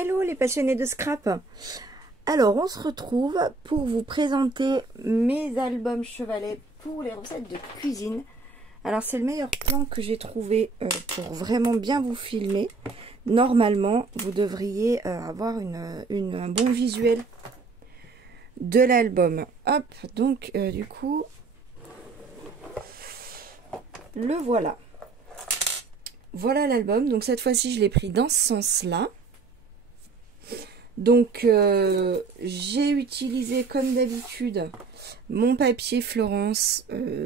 Hello les passionnés de scrap. Alors on se retrouve pour vous présenter mes albums chevalets pour les recettes de cuisine. Alors c'est le meilleur plan que j'ai trouvé pour vraiment bien vous filmer. Normalement vous devriez avoir un bon visuel de l'album. Hop, donc du coup le voilà. Voilà l'album. Donc cette fois-ci je l'ai pris dans ce sens-là. Donc j'ai utilisé comme d'habitude mon papier Florence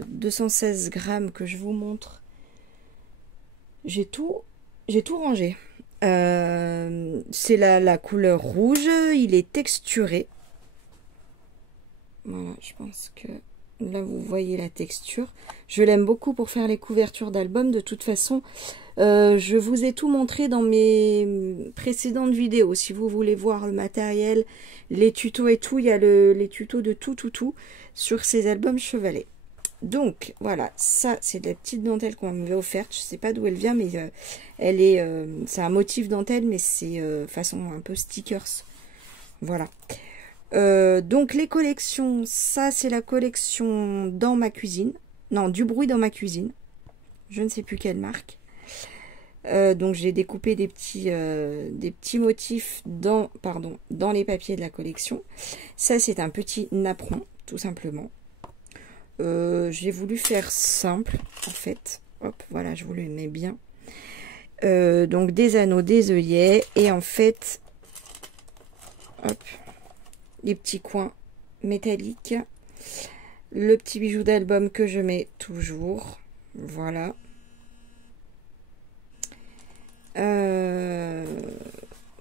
216 grammes que je vous montre. J'ai tout rangé. C'est la couleur rouge, il est texturé. Voilà, je pense que là vous voyez la texture. Je l'aime beaucoup pour faire les couvertures d'albums. De toute façon, je vous ai tout montré dans mes précédentes vidéos. Si vous voulez voir le matériel, les tutos et tout, il y a les tutos de tout sur ces albums chevalets. Donc voilà, ça c'est de la petite dentelle qu'on m'avait offerte. Je sais pas d'où elle vient, mais c'est un motif dentelle, mais c'est façon un peu stickers. Voilà. Donc les collections, ça c'est la collection dans ma cuisine. Non, du bruit dans ma cuisine. Je ne sais plus quelle marque. Donc j'ai découpé des petits motifs dans les papiers de la collection. Ça c'est un petit napperon, tout simplement. J'ai voulu faire simple en fait. Hop, voilà, je vous le mets bien. Donc des anneaux, des œillets et en fait, hop, les petits coins métalliques. Le petit bijou d'album que je mets toujours. Voilà.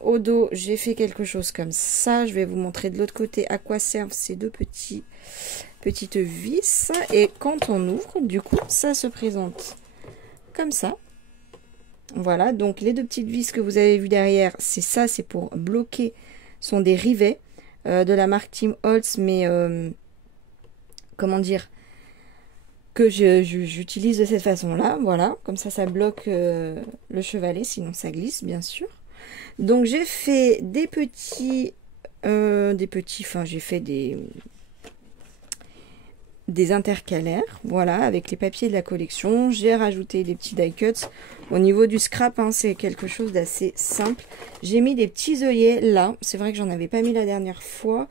Au dos, j'ai fait quelque chose comme ça. Je vais vous montrer de l'autre côté à quoi servent ces deux petites vis. Et quand on ouvre, du coup, ça se présente comme ça. Voilà, donc les deux petites vis que vous avez vues derrière, c'est ça, c'est pour bloquer, sont des rivets de la marque Tim Holtz, mais comment dire, que j'utilise de cette façon-là. Voilà, comme ça bloque le chevalet, sinon ça glisse, bien sûr. Donc j'ai fait des petits, enfin j'ai fait des intercalaires, voilà, avec les papiers de la collection. J'ai rajouté des petits die cuts. Au niveau du scrap, hein, c'est quelque chose d'assez simple. J'ai mis des petits œillets là. C'est vrai que j'en avais pas mis la dernière fois.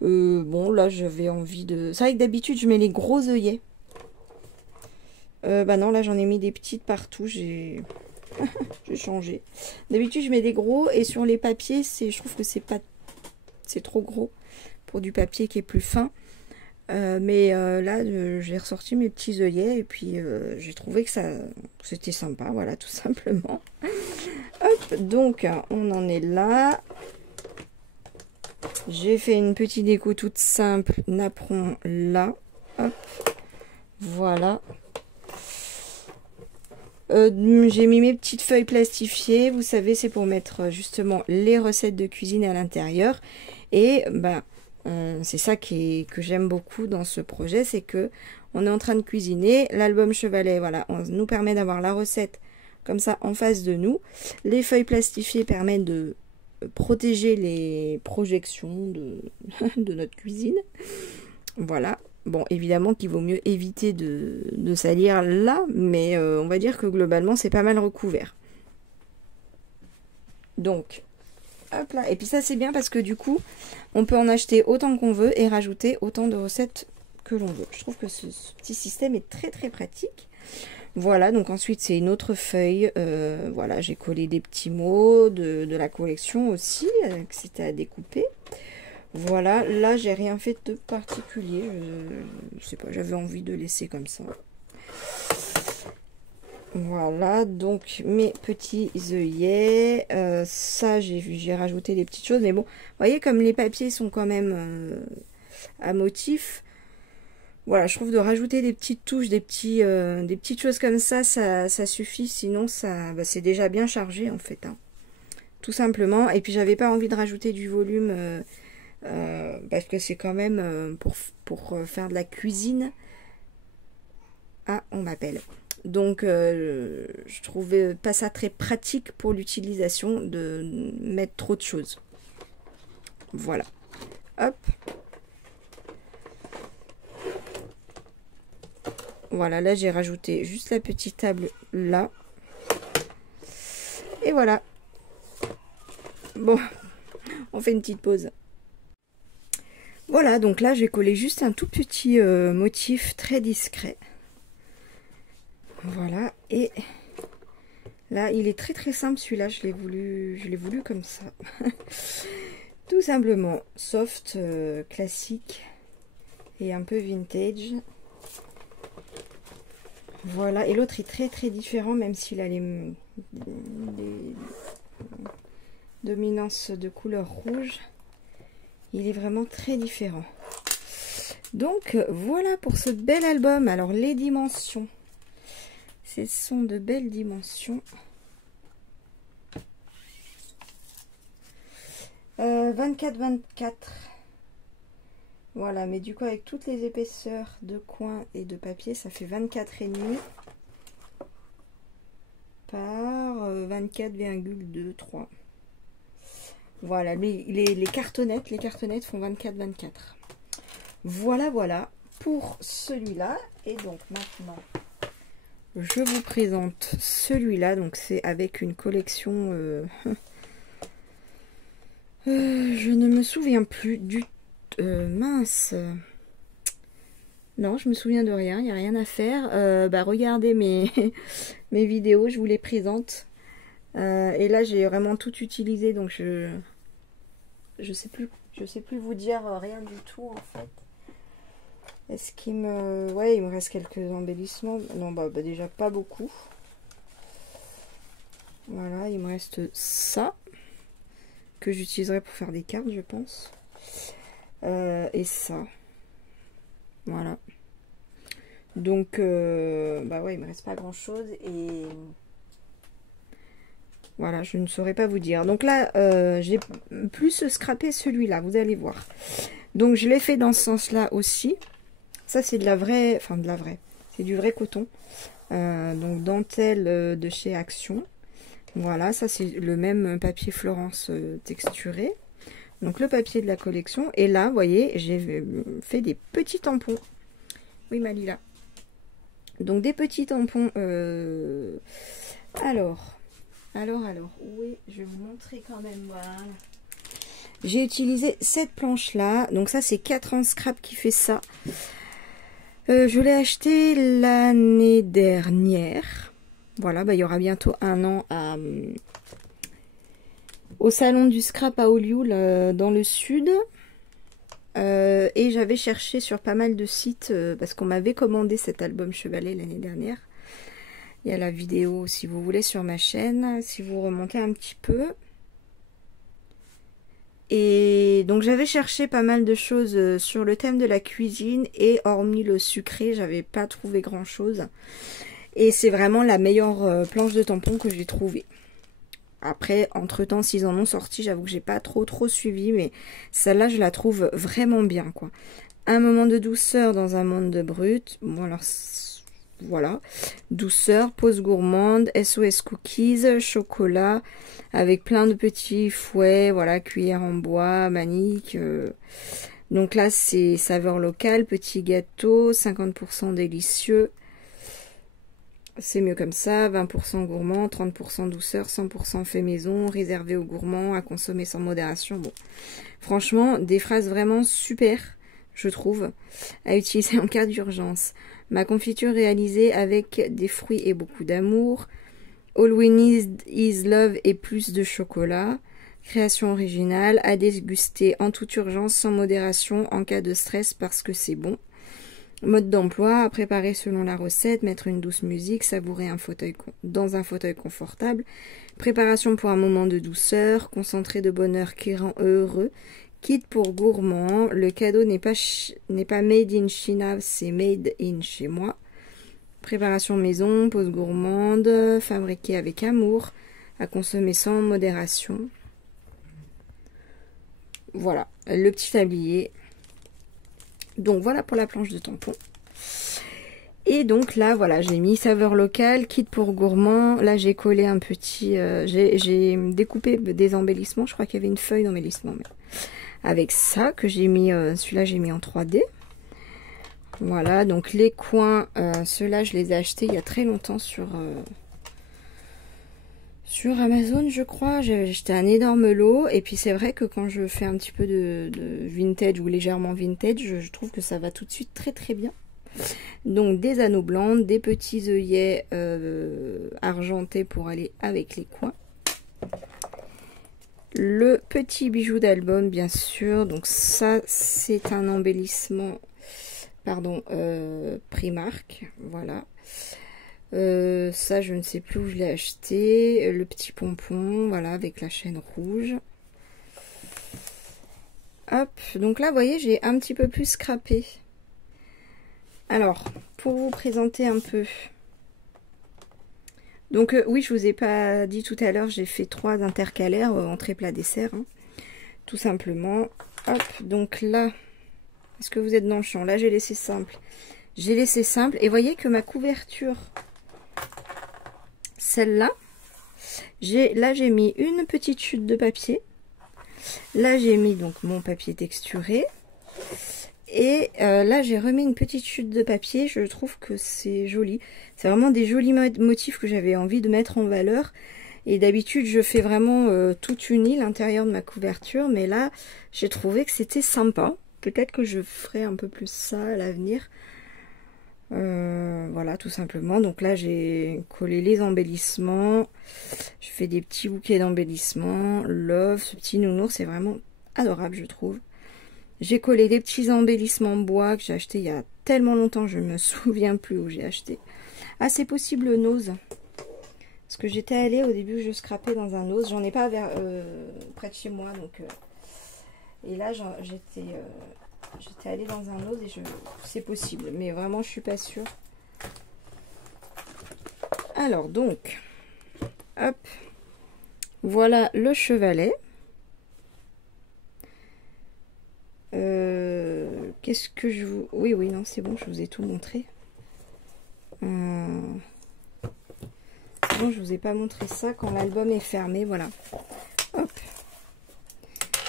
Bon, là, j'avais envie de... C'est vrai que d'habitude, je mets les gros œillets. Bah non, là, j'en ai mis des petites partout. J'ai changé. D'habitude, je mets des gros. Et sur les papiers, je trouve que c'est trop gros pour du papier qui est plus fin. Mais là, j'ai ressorti mes petits œillets. Et puis, j'ai trouvé que c'était sympa. Voilà, tout simplement. Hop, donc, on en est là. J'ai fait une petite déco toute simple, napperon là. Hop, voilà. J'ai mis mes petites feuilles plastifiées. Vous savez, c'est pour mettre justement les recettes de cuisine à l'intérieur. Et c'est ça que j'aime beaucoup dans ce projet, c'est que on est en train de cuisiner. L'album chevalet, voilà, on nous permet d'avoir la recette comme ça en face de nous. Les feuilles plastifiées permettent de protéger les projections de notre cuisine. Voilà. Bon, évidemment qu'il vaut mieux éviter de salir là, mais on va dire que globalement, c'est pas mal recouvert. Donc, hop là. Et puis ça, c'est bien parce que du coup, on peut en acheter autant qu'on veut et rajouter autant de recettes que l'on veut. Je trouve que ce petit système est très très pratique. Voilà, donc ensuite c'est une autre feuille. Voilà, j'ai collé des petits mots de la collection aussi, que c'était à découper. Voilà, là j'ai rien fait de particulier. Je sais pas, j'avais envie de laisser comme ça. Voilà, donc mes petits œillets. Ça, j'ai rajouté des petites choses. Mais bon, vous voyez comme les papiers sont quand même à motif. Voilà, je trouve de rajouter des petites touches, des petites choses comme ça, ça suffit. Sinon, c'est déjà bien chargé en fait. Hein. Tout simplement. Et puis, j'avais pas envie de rajouter du volume parce que c'est quand même pour faire de la cuisine. Ah, on m'appelle. Donc je trouvais pas ça très pratique pour l'utilisation de mettre trop de choses. Voilà. Hop. Voilà, là j'ai rajouté juste la petite table là. Et voilà. Bon, on fait une petite pause. Voilà, donc là j'ai collé juste un tout petit motif très discret. Voilà, et là il est très simple celui-là, je l'ai voulu comme ça. Tout simplement, soft, classique et un peu vintage. Voilà, et l'autre est très différent, même s'il a les dominances de couleur rouge. Il est vraiment très différent. Donc voilà pour ce bel album. Alors les dimensions, ce sont de belles dimensions. 24-24. Voilà, mais du coup avec toutes les épaisseurs de coin et de papier, ça fait 24,5 par 24,23. Voilà, les cartonnettes font 24-24. Voilà pour celui-là. Et donc maintenant, je vous présente celui-là. Donc c'est avec une collection... je ne me souviens plus du... mince. Non, je me souviens de rien. Il n'y a rien à faire. Regardez mes vidéos, je vous les présente. Et là, j'ai vraiment tout utilisé. Donc je sais plus vous dire rien du tout en fait. Est-ce qu'il me... Ouais, il me reste quelques embellissements. Non, déjà pas beaucoup. Voilà, il me reste ça. Que j'utiliserai pour faire des cartes, je pense. Et ça. Voilà. Donc, ouais, il me reste pas grand chose. Et... Voilà, je ne saurais pas vous dire. Donc là, j'ai plus scrappé celui-là, vous allez voir. Donc je l'ai fait dans ce sens-là aussi. Ça, c'est de la vraie... Enfin, de la vraie. C'est du vrai coton. Donc dentelle de chez Action. Voilà, ça c'est le même papier Florence texturé. Donc le papier de la collection. Et là, vous voyez, j'ai fait des petits tampons. Oui, Malila. Donc des petits tampons. Alors, oui, je vais vous montrer quand même. Voilà. J'ai utilisé cette planche-là. Donc ça, c'est 4 ans scrap qui fait ça. Je l'ai acheté l'année dernière. Voilà, il y aura bientôt 1 an au salon du scrap à Olioul dans le sud. Et j'avais cherché sur pas mal de sites parce qu'on m'avait commandé cet album Chevalet l'année dernière. Il y a la vidéo si vous voulez sur ma chaîne, si vous remontez un petit peu. Et donc j'avais cherché pas mal de choses sur le thème de la cuisine et hormis le sucré, j'avais pas trouvé grand chose. Et c'est vraiment la meilleure planche de tampon que j'ai trouvée. Après, entre temps, s'ils en ont sorti, j'avoue que j'ai pas trop suivi, mais celle-là, je la trouve vraiment bien, quoi. Un moment de douceur dans un monde de brut. Bon, alors, voilà. Douceur, pause gourmande, SOS cookies, chocolat, avec plein de petits fouets, voilà, cuillère en bois, manique. Donc là, c'est saveur locale, petit gâteau, 50% délicieux. C'est mieux comme ça, 20% gourmand, 30% douceur, 100% fait maison, réservé aux gourmands, à consommer sans modération. Bon, franchement, des phrases vraiment super, je trouve, à utiliser en cas d'urgence. Ma confiture réalisée avec des fruits et beaucoup d'amour. All we need is love et plus de chocolat. Création originale, à déguster en toute urgence, sans modération, en cas de stress parce que c'est bon. Mode d'emploi, à préparer selon la recette, mettre une douce musique, savourer dans un fauteuil confortable. Préparation pour un moment de douceur, concentré de bonheur qui rend heureux. Kit pour gourmand, le cadeau n'est pas made in China, c'est made in chez moi. Préparation maison, pause gourmande, fabriqué avec amour, à consommer sans modération. Voilà, le petit tablier. Donc voilà pour la planche de tampon. Et donc là, voilà, j'ai mis saveur locale, kit pour gourmand. Là, j'ai collé un petit... j'ai découpé des embellissements. Je crois qu'il y avait une feuille d'embellissement. Mais... avec ça, que j'ai mis... celui-là, j'ai mis en 3D. Voilà, donc les coins, ceux-là, je les ai achetés il y a très longtemps sur Amazon, je crois. J'ai acheté un énorme lot. Et puis, c'est vrai que quand je fais un petit peu de vintage ou légèrement vintage, je trouve que ça va tout de suite très très bien. Donc des anneaux blancs, des petits œillets argentés pour aller avec les coins. Le petit bijou d'album, bien sûr. Donc ça, c'est un embellissement, pardon, Primark. Voilà. Ça, je ne sais plus où je l'ai acheté. Le petit pompon, voilà, avec la chaîne rouge. Hop, donc là, vous voyez, j'ai un petit peu plus scrappé. Alors, pour vous présenter un peu. Donc, oui, je vous ai pas dit tout à l'heure, j'ai fait 3 intercalaires, entrée, plat, dessert. Hein, tout simplement. Hop, donc là, est-ce que vous êtes dans le champ? Là, j'ai laissé simple. J'ai laissé simple. Et voyez que ma couverture, celle-là, là, j'ai mis une petite chute de papier. Là, j'ai mis donc mon papier texturé. Et là, j'ai remis une petite chute de papier. Je trouve que c'est joli. C'est vraiment des jolis motifs que j'avais envie de mettre en valeur. Et d'habitude, je fais vraiment toute unie l'intérieur de ma couverture. Mais là, j'ai trouvé que c'était sympa. Peut-être que je ferai un peu plus ça à l'avenir. Voilà, tout simplement. Donc là, j'ai collé les embellissements. Je fais des petits bouquets d'embellissements. Love, ce petit nounours, c'est vraiment adorable, je trouve. J'ai collé des petits embellissements bois que j'ai acheté il y a tellement longtemps, je ne me souviens plus où j'ai acheté. Ah, c'est possible le nose. Parce que j'étais allée au début, je scrapais dans un nose. J'en ai pas près de chez moi. Donc, et là, j'étais allée dans un nose et c'est possible. Mais vraiment, je suis pas sûre. Alors, donc, hop. Voilà le chevalet. Qu'est-ce que je vous... Oui, non, c'est bon, je vous ai tout montré. Bon, je vous ai pas montré ça quand l'album est fermé, voilà. Hop.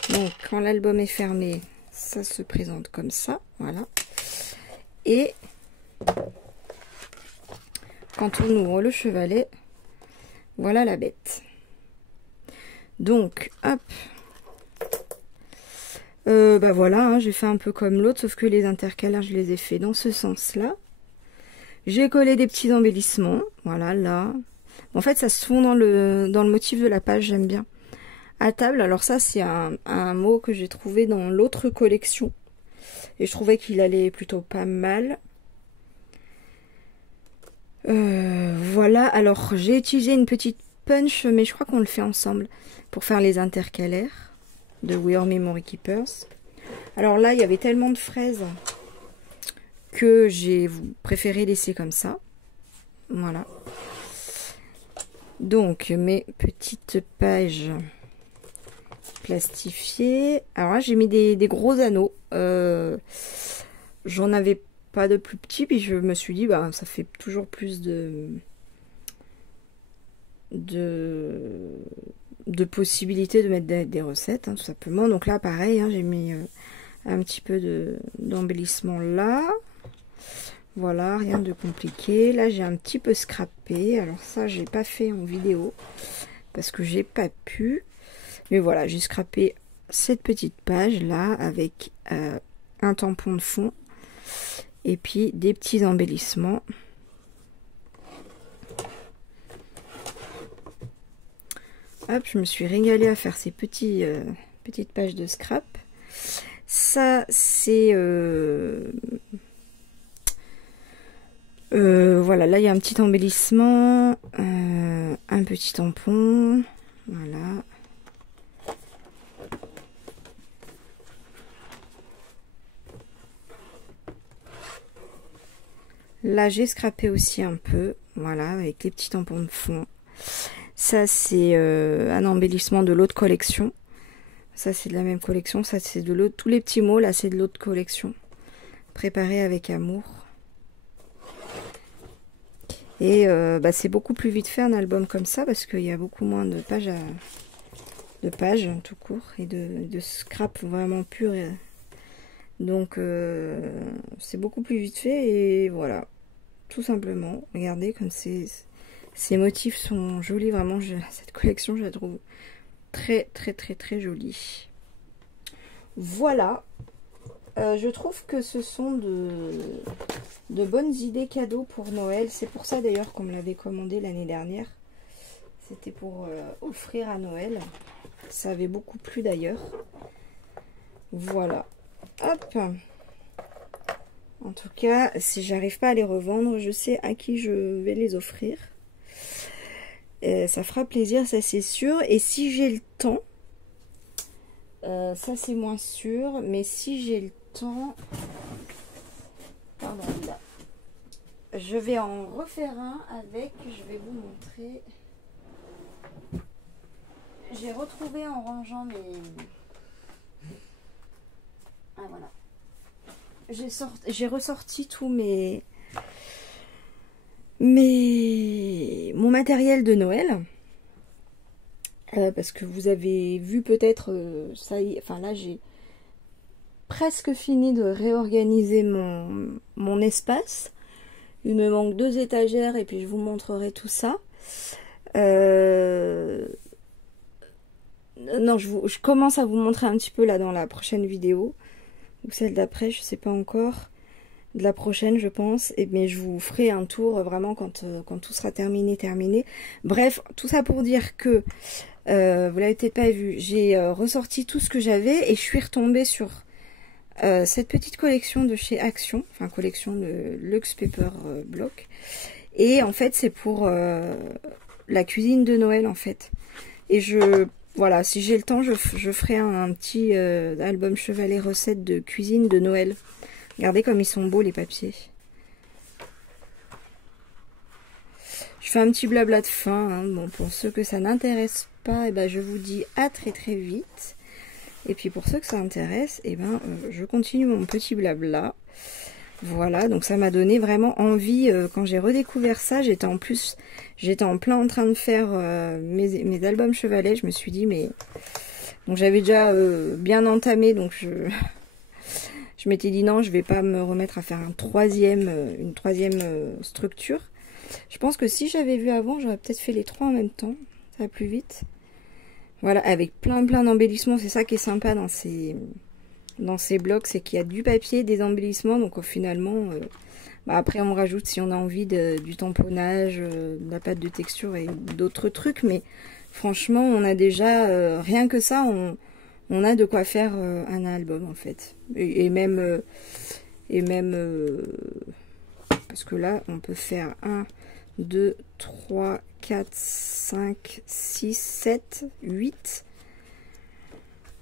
Donc, quand l'album est fermé, ça se présente comme ça, voilà. Et quand on ouvre le chevalet, voilà la bête. Donc, hop. Bah voilà, hein, j'ai fait un peu comme l'autre, sauf que les intercalaires, je les ai fait dans ce sens-là. J'ai collé des petits embellissements, voilà, là. En fait, ça se fond dans le motif de la page, j'aime bien. À table, alors ça, c'est un mot que j'ai trouvé dans l'autre collection. Et je trouvais qu'il allait plutôt pas mal. Voilà, alors j'ai utilisé une petite punch, mais je crois qu'on le fait ensemble, pour faire les intercalaires de We Are Memory Keepers. Alors là, il y avait tellement de fraises que j'ai préféré laisser comme ça. Voilà. Donc, mes petites pages plastifiées. Alors là, j'ai mis des gros anneaux. J'en avais pas de plus petits, puis je me suis dit, bah, ça fait toujours plus de possibilités de mettre des recettes, hein, tout simplement. Donc là, pareil, hein, j'ai mis un petit peu d'embellissement là. Voilà, rien de compliqué. Là, j'ai un petit peu scrappé. Alors ça, j'ai pas fait en vidéo parce que j'ai pas pu. Mais voilà, j'ai scrappé cette petite page là avec un tampon de fond et puis des petits embellissements. Hop, je me suis régalée à faire ces petites pages de scrap. Ça, c'est... voilà, là, il y a un petit embellissement, un petit tampon. Voilà. Là, j'ai scrappé aussi un peu. Voilà, avec les petits tampons de fond. Ça, c'est un embellissement de l'autre collection. Ça, c'est de la même collection. Ça, c'est de l'autre. Tous les petits mots, là, c'est de l'autre collection. Préparé avec amour. Et bah, c'est beaucoup plus vite fait un album comme ça, parce qu'il y a beaucoup moins de pages, tout court, et de scrap vraiment pur. Donc c'est beaucoup plus vite fait, et voilà, tout simplement. Regardez comme ces motifs sont jolis, vraiment. Cette collection, je la trouve très très très très jolie. Voilà. Je trouve que ce sont de bonnes idées cadeaux pour Noël. C'est pour ça d'ailleurs qu'on me l'avait commandé l'année dernière. C'était pour offrir à Noël. Ça avait beaucoup plu d'ailleurs. Voilà. Hop. En tout cas, si j'arrive pas à les revendre, je sais à qui je vais les offrir. Ça fera plaisir, ça c'est sûr. Et si j'ai le temps, ça c'est moins sûr, mais si j'ai le temps, pardon, là, je vais en refaire un avec, je vais vous montrer. J'ai retrouvé en rangeant mes... Ah voilà. J'ai ressorti tous mon matériel de Noël. Parce que vous avez vu peut-être, ça y est, enfin là j'ai presque fini de réorganiser mon espace. Il me manque 2 étagères et puis je vous montrerai tout ça. Non, je commence à vous montrer un petit peu là dans la prochaine vidéo. Ou celle d'après, je sais pas encore. De la prochaine, je pense. Mais je vous ferai un tour vraiment quand tout sera terminé. Bref, tout ça pour dire que, vous l'avez peut-être pas vu, j'ai ressorti tout ce que j'avais et je suis retombée sur cette petite collection de chez Action. Enfin, collection de Luxe Paper Block. Et en fait, c'est pour la cuisine de Noël, en fait. Et voilà, si j'ai le temps, je ferai un petit album chevalet recettes de cuisine de Noël. Regardez comme ils sont beaux les papiers. Je fais un petit blabla de fin. Hein. Bon, pour ceux que ça n'intéresse pas, eh ben, je vous dis à très très vite. Et puis pour ceux que ça intéresse, eh ben, je continue mon petit blabla. Voilà, donc ça m'a donné vraiment envie. Quand j'ai redécouvert ça, j'étais en plein en train de faire mes albums chevalets. Je me suis dit, mais... Donc j'avais déjà bien entamé, donc je m'étais dit non, je vais pas me remettre à faire une troisième structure. Je pense que si j'avais vu avant, j'aurais peut-être fait les 3 en même temps. Ça va plus vite. Voilà, avec plein d'embellissements. C'est ça qui est sympa dans ces blocs, c'est qu'il y a du papier, des embellissements. Donc finalement, bah, après on rajoute si on a envie du tamponnage, de la pâte de texture et d'autres trucs. Mais franchement, on a déjà, rien que ça, on a de quoi faire un album en fait. Et même parce que là, on peut faire 1, 2, 3, 4, 5, 6, 7, 8.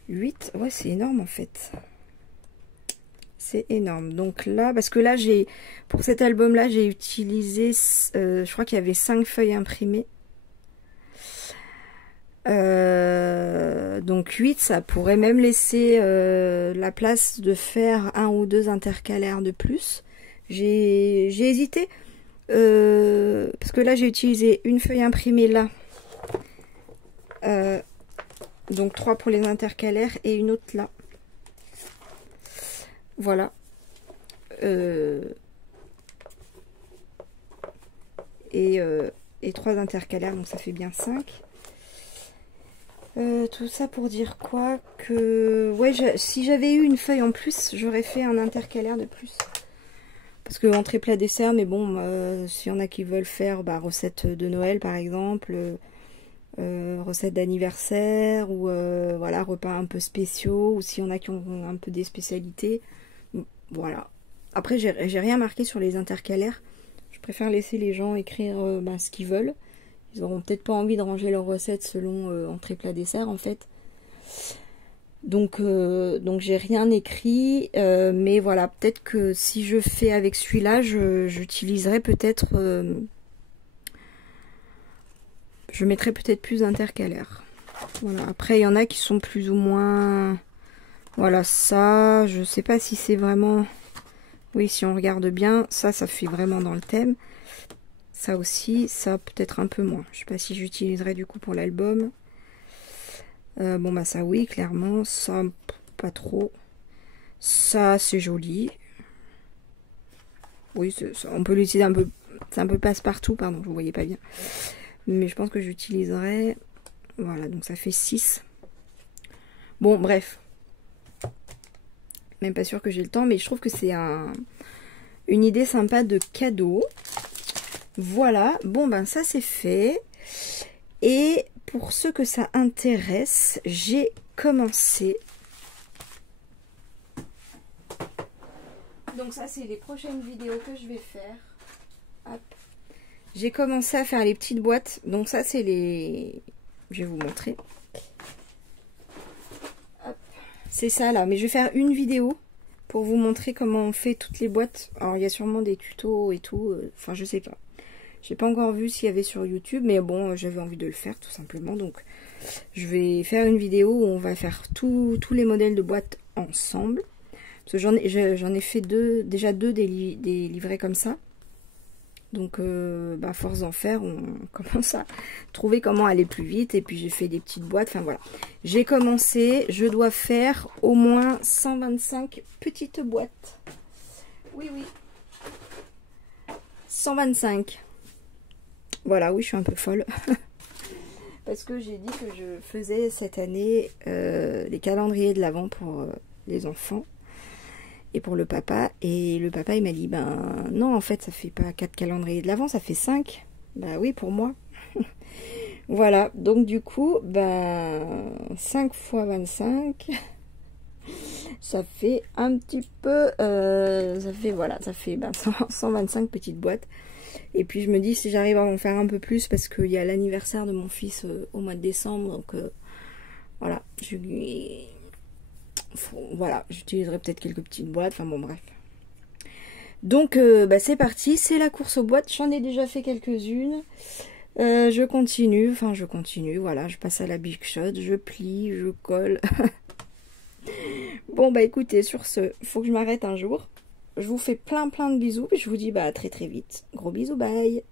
8, ouais, c'est énorme en fait. C'est énorme. Donc là, parce que là, pour cet album-là, j'ai utilisé, je crois qu'il y avait 5 feuilles imprimées. Donc 8, ça pourrait même laisser la place de faire 1 ou 2 intercalaires de plus. J'ai hésité parce que là j'ai utilisé une feuille imprimée là, donc 3 pour les intercalaires et une autre là. Voilà. Et 3 intercalaires, donc ça fait bien 5. Tout ça pour dire quoi? Que ouais, si j'avais eu une feuille en plus, j'aurais fait un intercalaire de plus. Parce que entrée plat dessert, mais bon, s'il y en a qui veulent faire recette de Noël par exemple, recette d'anniversaire, ou voilà, repas un peu spéciaux, ou s'il y en a qui ont un peu des spécialités, voilà. Après, j'ai rien marqué sur les intercalaires. Je préfère laisser les gens écrire ce qu'ils veulent. Ils n'auront peut-être pas envie de ranger leurs recettes selon entrée plat dessert en fait. Donc j'ai rien écrit, mais voilà, peut-être que si je fais avec celui-là, j'utiliserai peut-être, je mettrai peut-être plus d'intercalaires. Voilà. Après, il y en a qui sont plus ou moins, voilà, ça, je sais pas si c'est vraiment, oui, si on regarde bien, ça fait vraiment dans le thème. Ça aussi, ça peut-être un peu moins. Je sais pas si j'utiliserai du coup pour l'album. Bon bah ça oui, clairement. Ça, pas trop. Ça, c'est joli. Oui, on peut l'utiliser un peu. C'est un peu passe-partout, pardon, vous voyez pas bien. Mais je pense que j'utiliserai... Voilà, donc ça fait 6. Bon, bref. Même pas sûr que j'ai le temps, mais je trouve que c'est une idée sympa de cadeau. Voilà, bon ben ça c'est fait. Et pour ceux que ça intéresse, j'ai commencé. Donc ça c'est les prochaines vidéos que je vais faire. Hop. J'ai commencé à faire les petites boîtes. Donc ça c'est les... Je vais vous montrer. C'est ça là, mais je vais faire une vidéo pour vous montrer comment on fait toutes les boîtes. Alors il y a sûrement des tutos et tout, enfin je sais pas. J'ai pas encore vu s'il y avait sur YouTube, mais bon, j'avais envie de le faire tout simplement. Donc je vais faire une vidéo où on va faire tous les modèles de boîtes ensemble. Parce que j'en ai fait déjà deux des livrets comme ça. Donc, bah, force d'en faire, on commence à trouver comment aller plus vite. Et puis, j'ai fait des petites boîtes. Enfin, voilà. J'ai commencé. Je dois faire au moins 125 petites boîtes. Oui, oui. 125. Voilà, oui, je suis un peu folle. Parce que j'ai dit que je faisais cette année les calendriers de l'Avent pour les enfants. Et pour le papa, et le papa il m'a dit ben non en fait ça fait pas 4 calendriers de l'Avent, ça fait 5. Bah oui pour moi. Voilà, donc du coup ben 5 fois 25 ça fait un petit peu ça fait voilà, ça fait ben, 125 petites boîtes. Et puis je me dis si j'arrive à en faire un peu plus parce qu'il y a l'anniversaire de mon fils au mois de décembre, donc voilà, je lui... Voilà, j'utiliserai peut-être quelques petites boîtes, enfin bon bref. Donc bah, c'est parti, c'est la course aux boîtes, j'en ai déjà fait quelques-unes. Je continue, voilà, je passe à la Big Shot, je plie, je colle. Bon bah écoutez, sur ce, il faut que je m'arrête un jour. Je vous fais plein de bisous, et je vous dis bah à très vite. Gros bisous, bye.